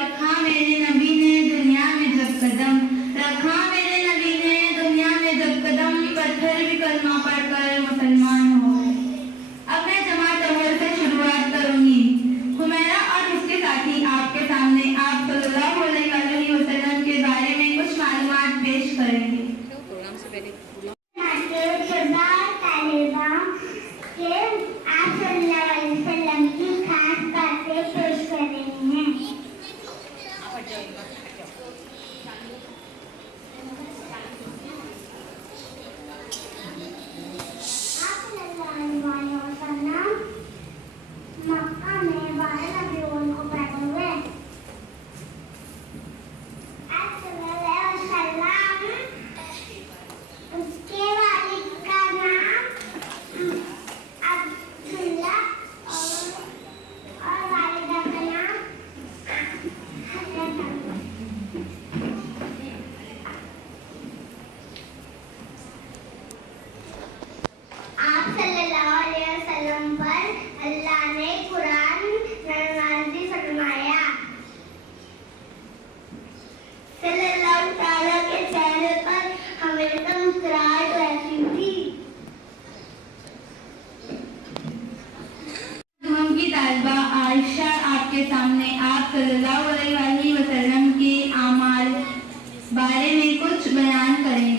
रखा मेरे नबी ने दुनिया में जब कदम, रखा मेरे नबी ने दुनिया में जब कदम, पत्थर भी कलमा पढ़कर मुसलमान हो गए। अब मैं जमात अव्वल से शुरुआत करूंगी। हुमैरा और उसके साथी आपके सामने आप सल्लल्लाहु अलैहि वसल्लम के बारे में कुछ मालूमात पेश करेंगे। आयशा आपके सामने आप सल्लल्लाहु अलैहि वसल्लम के आमाल बारे में कुछ बयान करें।